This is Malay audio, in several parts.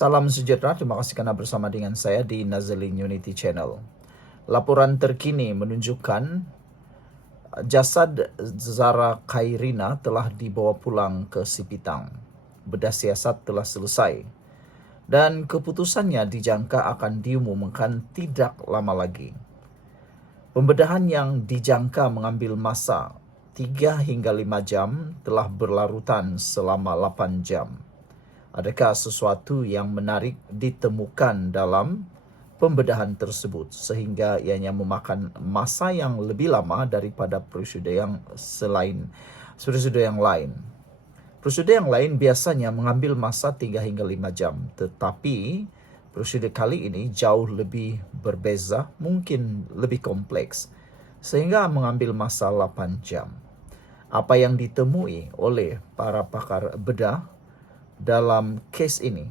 Salam sejahtera, terima kasih karena bersama dengan saya di Nazalin Unity Channel. Laporan terkini menunjukkan jasad Zara Khairina telah dibawa pulang ke Sipitang. Bedah siasat telah selesai dan keputusannya dijangka akan diumumkan tidak lama lagi. Pembedahan yang dijangka mengambil masa 3 hingga 5 jam telah berlarutan selama 8 jam. Adakah sesuatu yang menarik ditemukan dalam pembedahan tersebut sehingga ianya memakan masa yang lebih lama daripada prosedur yang lain? Prosedur yang lain biasanya mengambil masa 3 hingga 5 jam, tetapi prosedur kali ini jauh lebih berbeza, mungkin lebih kompleks, sehingga mengambil masa 8 jam. Apa yang ditemui oleh para pakar bedah dalam kes ini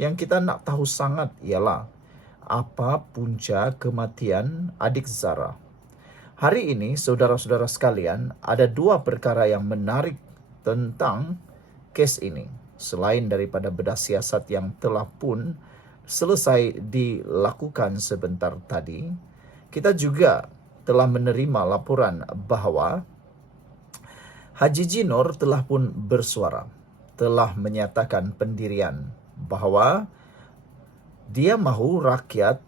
yang kita nak tahu sangat ialah apa punca kematian adik Zara. Hari ini saudara-saudara sekalian, ada 2 perkara yang menarik tentang kes ini. Selain daripada bedah siasat yang telah pun selesai dilakukan sebentar tadi, kita juga telah menerima laporan bahawa Haji Jinor telah pun bersuara, telah menyatakan pendirian bahawa dia mahu rakyat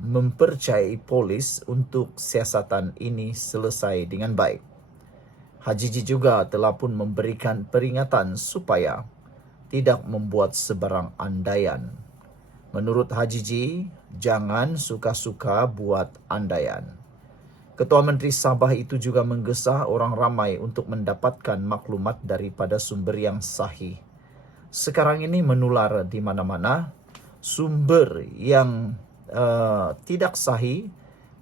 mempercayai polis untuk siasatan ini selesai dengan baik. Haji Ji juga telah pun memberikan peringatan supaya tidak membuat sebarang andaian. Menurut Haji Ji, jangan suka-suka buat andaian. Ketua Menteri Sabah itu juga menggesa orang ramai untuk mendapatkan maklumat daripada sumber yang sahih. Sekarang ini menular di mana-mana. Sumber yang tidak sahih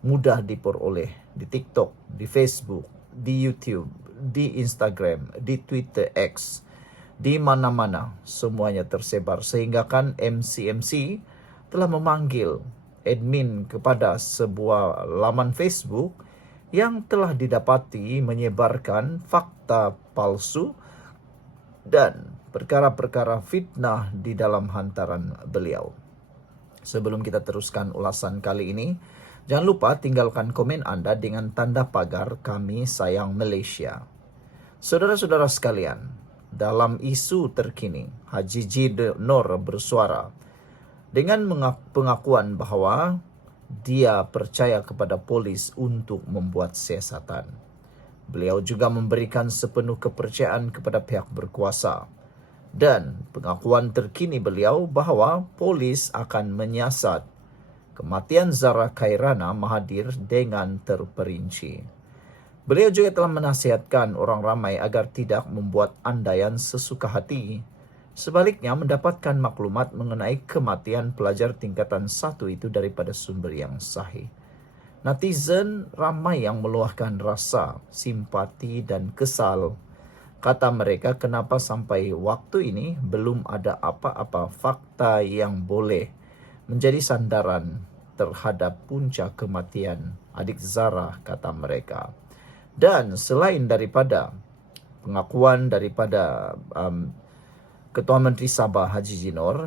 mudah diperoleh di TikTok, di Facebook, di YouTube, di Instagram, di Twitter X, di mana-mana semuanya tersebar, sehingga kan MC telah memanggil admin kepada sebuah laman Facebook yang telah didapati menyebarkan fakta palsu dan perkara-perkara fitnah di dalam hantaran beliau. Sebelum kita teruskan ulasan kali ini, jangan lupa tinggalkan komen anda dengan tanda pagar Kami Sayang Malaysia. Saudara-saudara sekalian, dalam isu terkini, Haji Jinor bersuara dengan pengakuan bahawa dia percaya kepada polis untuk membuat siasatan. Beliau juga memberikan sepenuh kepercayaan kepada pihak berkuasa. Dan pengakuan terkini beliau bahawa polis akan menyiasat kematian Zara Khairina Mahathir dengan terperinci. Beliau juga telah menasihatkan orang ramai agar tidak membuat andaian sesuka hati. Sebaliknya, mendapatkan maklumat mengenai kematian pelajar tingkatan 1 itu daripada sumber yang sahih. Netizen ramai yang meluahkan rasa simpati dan kesal. Kata mereka, kenapa sampai waktu ini belum ada apa-apa fakta yang boleh menjadi sandaran terhadap punca kematian adik Zara, kata mereka. Dan selain daripada pengakuan daripada Ketua Menteri Sabah Haji Jinor,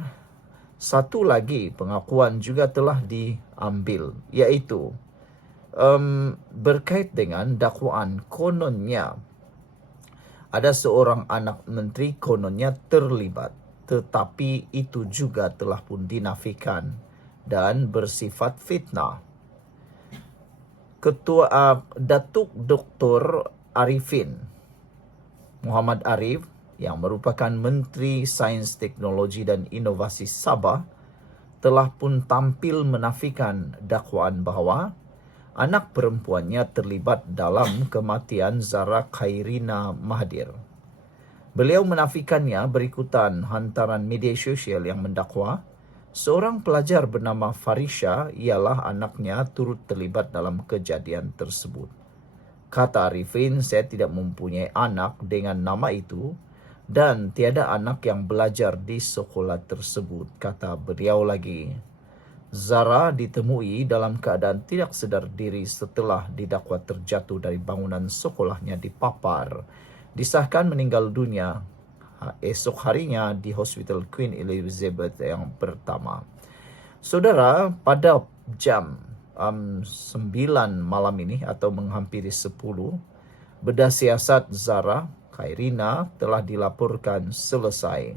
satu lagi pengakuan juga telah diambil, iaitu berkait dengan dakwaan kononnya ada seorang anak menteri kononnya terlibat, tetapi itu juga telah pun dinafikan dan bersifat fitnah. Ketua Datuk Dr. Arifin Muhammad Arif yang merupakan Menteri Sains, Teknologi dan Inovasi Sabah telah pun tampil menafikan dakwaan bahawa anak perempuannya terlibat dalam kematian Zara Khairina Mahathir. Beliau menafikannya berikutan hantaran media sosial yang mendakwa seorang pelajar bernama Farisha ialah anaknya turut terlibat dalam kejadian tersebut. Kata Arifin, saya tidak mempunyai anak dengan nama itu dan tiada anak yang belajar di sekolah tersebut, kata beliau lagi. Zara ditemui dalam keadaan tidak sedar diri setelah didakwa terjatuh dari bangunan sekolahnya di Papar. Disahkan meninggal dunia esok harinya di Hospital Queen Elizabeth yang pertama. Saudara, pada jam 9 malam ini atau menghampiri 10, bedah siasat Zara Khairina telah dilaporkan selesai.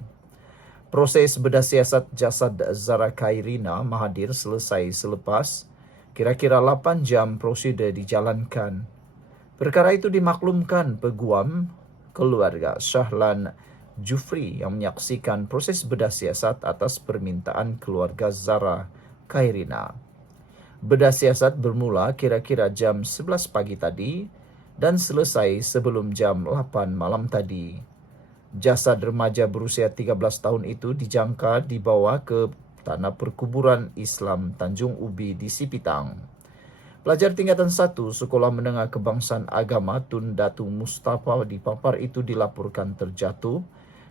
Proses bedah siasat jasad Zara Khairina Mahathir selesai selepas kira-kira 8 jam prosedur dijalankan. Perkara itu dimaklumkan peguam keluarga Shahlan Jufri yang menyaksikan proses bedah siasat atas permintaan keluarga Zara Khairina. Bedah siasat bermula kira-kira jam 11 pagi tadi dan selesai sebelum jam 8 malam tadi. Jasad remaja berusia 13 tahun itu dijangka dibawa ke tanah perkuburan Islam Tanjung Ubi di Sipitang. Pelajar tingkatan 1 Sekolah Menengah Kebangsaan Agama Tun Datu Mustafa di Papar itu dilaporkan terjatuh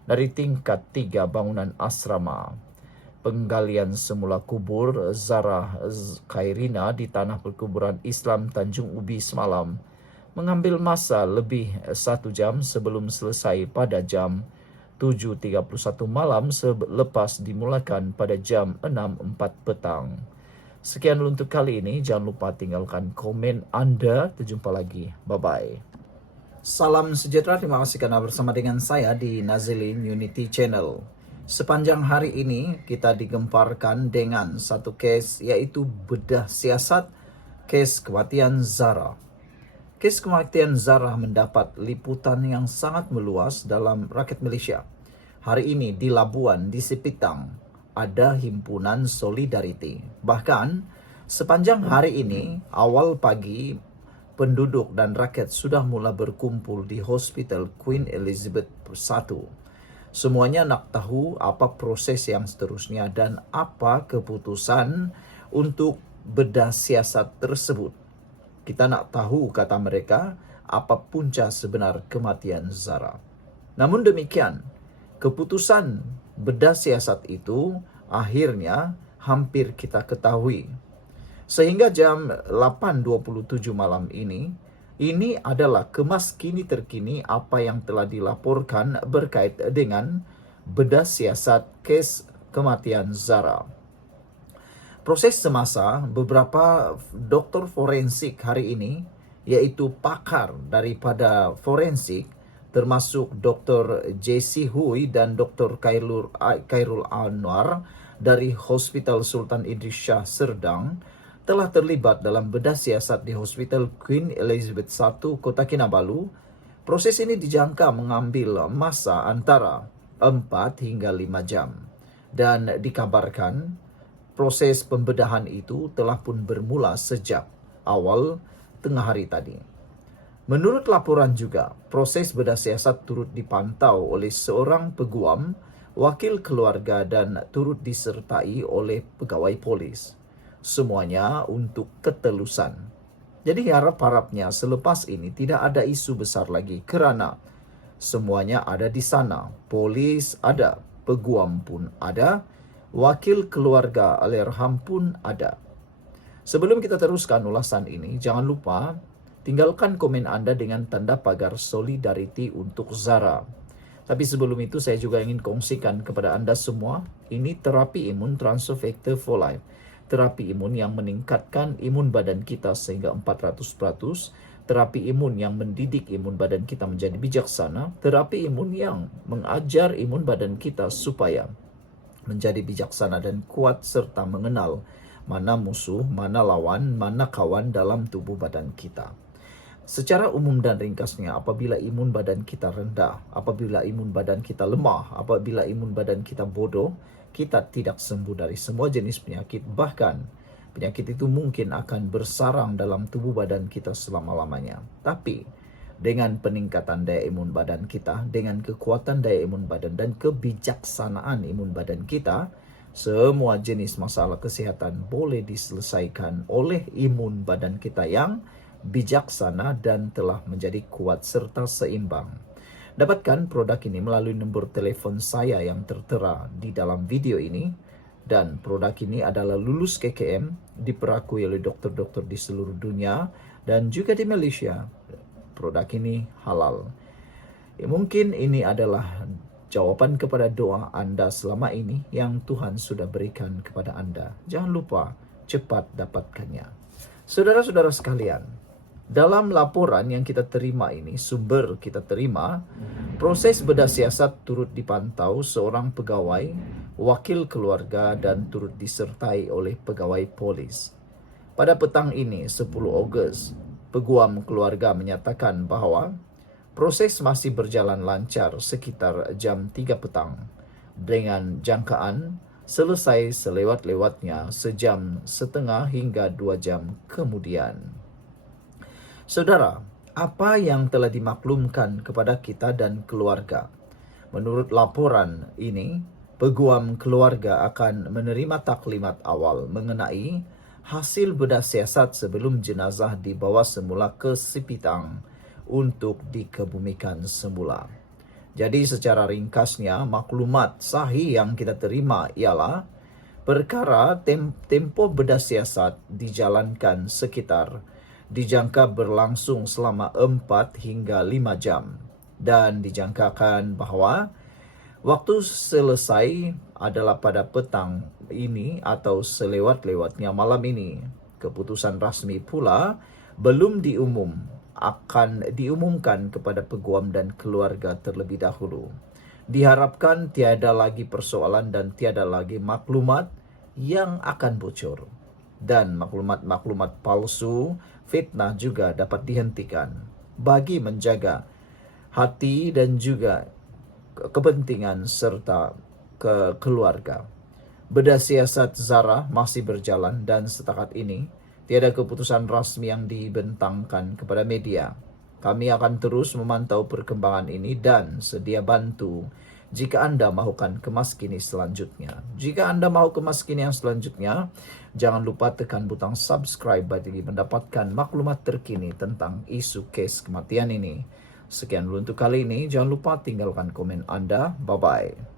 dari tingkat 3 bangunan asrama. Penggalian semula kubur Zara Khairina di tanah perkuburan Islam Tanjung Ubi semalam mengambil masa lebih 1 jam sebelum selesai pada jam 7.31 malam selepas dimulakan pada jam 6.04 petang. Sekian untuk kali ini. Jangan lupa tinggalkan komen Anda. Terjumpa lagi. Bye-bye. Salam sejahtera. Terima kasih karena bersama dengan saya di Nazilin Unity Channel. Sepanjang hari ini kita digemparkan dengan satu kes, yaitu bedah siasat kes kematian Zara. Kes kematian Zara mendapat liputan yang sangat meluas dalam rakyat Malaysia. Hari ini di Labuan, di Sipitang, ada himpunan Solidariti. Bahkan sepanjang hari ini, awal pagi, penduduk dan rakyat sudah mula berkumpul di Hospital Queen Elizabeth I. Semuanya nak tahu apa proses yang seterusnya dan apa keputusan untuk bedah siasat tersebut. Kita nak tahu, kata mereka, apa punca sebenar kematian Zara. Namun demikian, keputusan bedah siasat itu akhirnya hampir kita ketahui. Sehingga jam 8.27 malam ini adalah kemas kini terkini apa yang telah dilaporkan berkait dengan bedah siasat kes kematian Zara. Proses semasa beberapa doktor forensik hari ini, yaitu pakar daripada forensik, termasuk Dr. J.C. Hui dan Dr. Khairul Anwar dari Hospital Sultan Idris Shah Serdang, telah terlibat dalam bedah siasat di Hospital Queen Elizabeth I, Kota Kinabalu. Proses ini dijangka mengambil masa antara 4 hingga 5 jam. Dan dikabarkan proses pembedahan itu telah pun bermula sejak awal tengah hari tadi. Menurut laporan juga, proses bedah siasat turut dipantau oleh seorang peguam, wakil keluarga dan turut disertai oleh pegawai polis. Semuanya untuk ketelusan. Jadi harap-harapnya selepas ini tidak ada isu besar lagi kerana semuanya ada di sana. Polis ada, peguam pun ada, wakil keluarga Allahyarham pun ada. Sebelum kita teruskan ulasan ini, jangan lupa tinggalkan komen Anda dengan tanda pagar Solidariti untuk Zara. Tapi sebelum itu saya juga ingin kongsikan kepada Anda semua, ini terapi imun Transfer Factor for Life. Terapi imun yang meningkatkan imun badan kita sehingga 400%. Terapi imun yang mendidik imun badan kita menjadi bijaksana. Terapi imun yang mengajar imun badan kita supaya menjadi bijaksana dan kuat serta mengenal mana musuh, mana lawan, mana kawan dalam tubuh badan kita. Secara umum dan ringkasnya, apabila imun badan kita rendah, apabila imun badan kita lemah, apabila imun badan kita bodoh, kita tidak sembuh dari semua jenis penyakit. Bahkan, penyakit itu mungkin akan bersarang dalam tubuh badan kita selama-lamanya. Tapi, dengan peningkatan daya imun badan kita, dengan kekuatan daya imun badan dan kebijaksanaan imun badan kita, semua jenis masalah kesehatan boleh diselesaikan oleh imun badan kita yang bijaksana dan telah menjadi kuat serta seimbang. Dapatkan produk ini melalui nombor telefon saya yang tertera di dalam video ini. Dan produk ini adalah lulus KKM, diperakui oleh dokter-dokter di seluruh dunia dan juga di Malaysia. Produk ini halal. Mungkin ini adalah jawaban kepada doa Anda selama ini yang Tuhan sudah berikan kepada Anda. Jangan lupa cepat dapatkannya. Saudara-saudara sekalian, dalam laporan yang kita terima ini, sumber kita terima, proses bedah siasat turut dipantau seorang pegawai, wakil keluarga, dan turut disertai oleh pegawai polis. Pada petang ini, 10 Ogos, peguam keluarga menyatakan bahwa proses masih berjalan lancar sekitar jam 3 petang, dengan jangkaan selesai selewat-lewatnya sejam setengah hingga 2 jam kemudian. Saudara, apa yang telah dimaklumkan kepada kita dan keluarga? Menurut laporan ini, peguam keluarga akan menerima taklimat awal mengenai hasil bedah siasat sebelum jenazah dibawa semula ke Sipitang untuk dikebumikan semula. Jadi secara ringkasnya, maklumat sahih yang kita terima ialah perkara tempo bedah siasat dijalankan sekitar dijangka berlangsung selama 4 hingga 5 jam dan dijangkakan bahwa waktu selesai adalah pada petang ini atau selewat-lewatnya malam ini. Keputusan rasmi pula belum akan diumumkan kepada peguam dan keluarga terlebih dahulu. Diharapkan tiada lagi persoalan dan tiada lagi maklumat yang akan bocor. Dan maklumat-maklumat palsu, fitnah juga dapat dihentikan bagi menjaga hati dan juga kepentingan serta keluarga. Bedah siasat Zara masih berjalan dan setakat ini tiada keputusan rasmi yang dibentangkan kepada media. Kami akan terus memantau perkembangan ini dan sedia bantu jika Anda mahukan kemas kini selanjutnya. Jika Anda mahu kemas kini yang selanjutnya, jangan lupa tekan butang subscribe bagi mendapatkan maklumat terkini tentang isu kes kematian ini. Sekian dulu untuk kali ini. Jangan lupa tinggalkan komen Anda. Bye-bye.